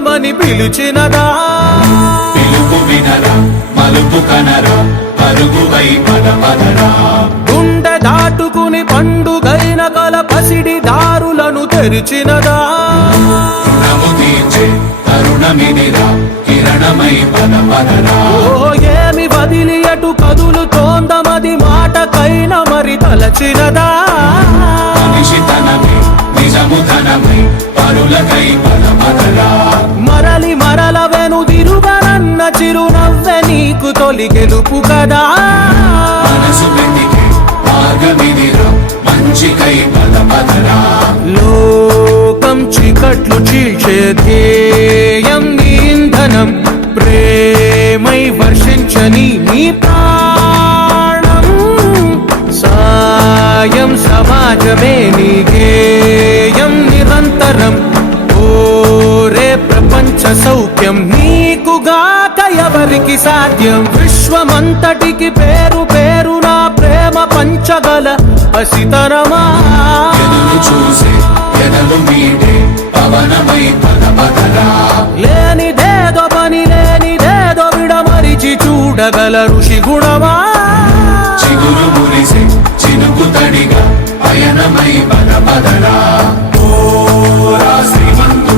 పిలుద్దామని పిలిచినదా పిలుపు వినరా మలుపు కనరా పరుగువై పదపదరా గుండె దాటుకుని పండుగైన కల పసిడి దారులను తెరిచినదా రుణము తీర్చే తరుణమిదిరా కిరణమై పదపదరా ఓ ఏమి వదిలి అటు కదులుతోందమది మాటకైన మరి తలచినదా మనిషితనమే నిజముధనమై పరులకై పదపదరా మరలి మరల వెనుదిరుగనన్న చిరునవ్వె నీకు తొలి గెలుపు కదా మనసు వెతికే మార్గమిదిరా మంచికై పదపదరా లోకం చీకట్లు చీల్చే ధ్యేయం నీ ఇంధనం ప్రేమై వర్షించని నీ ప్రాణం సాయం సమాజమే నీ గేయం నిరంతరం ఓరే ప్రపంచ సౌఖ్యం నీకుగాక ఎవరికి సాధ్యం విశ్వమంతటికి పేరు పేరు నా ప్రేమ పంచగల పసితరమా ఎదురు చూసే ఎదలు మీడే పవనమై పదపదరా లేనిదేదో పని లేనిదేదో విడమరిచి చూడగల ఋషి గుణమా చిగురు మురిసే చినుకు తడిగా పయనమై పదపదరా ఓ శ్రీమంత